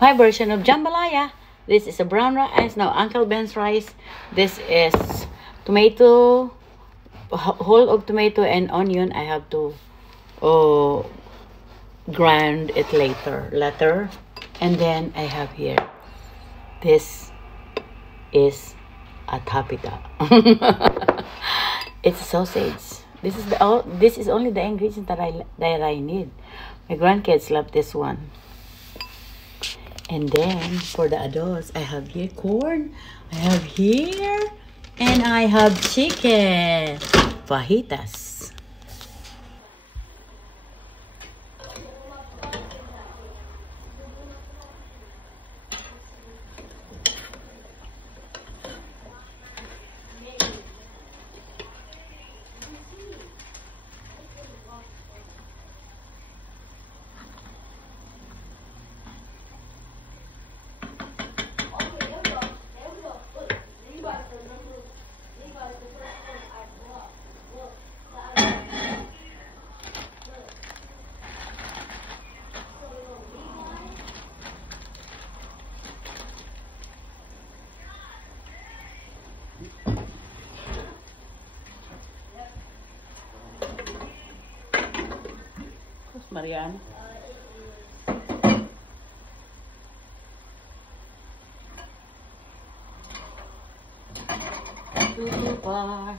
my version of jambalaya. This is a brown rice. No, Uncle Ben's rice. This is tomato, whole of tomato and onion. I have to grind it later. And then I have here, this is a tapita. It's a sausage. This is only the ingredients that I need. My grandkids love this one. And then for the ados, I have here corn, I have here, and I have chicken fajitas. Marian. Super.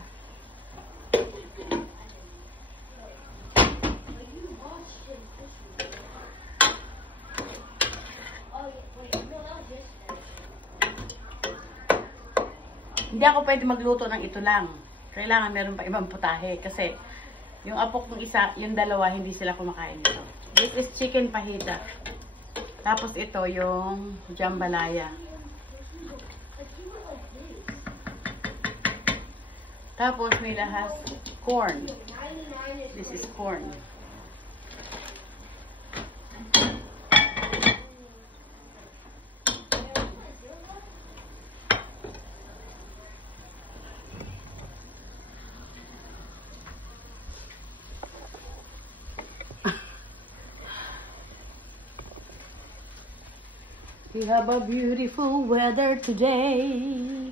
Hindi ako pwede magluto ng ito lang. Kailangan meron pa ibang putahe kasi yung apo kong isa, yung dalawa, hindi sila kumakain nito. This is chicken fajita. Tapos ito, yung jambalaya. Tapos Mila has corn. This is corn. We have a beautiful weather today.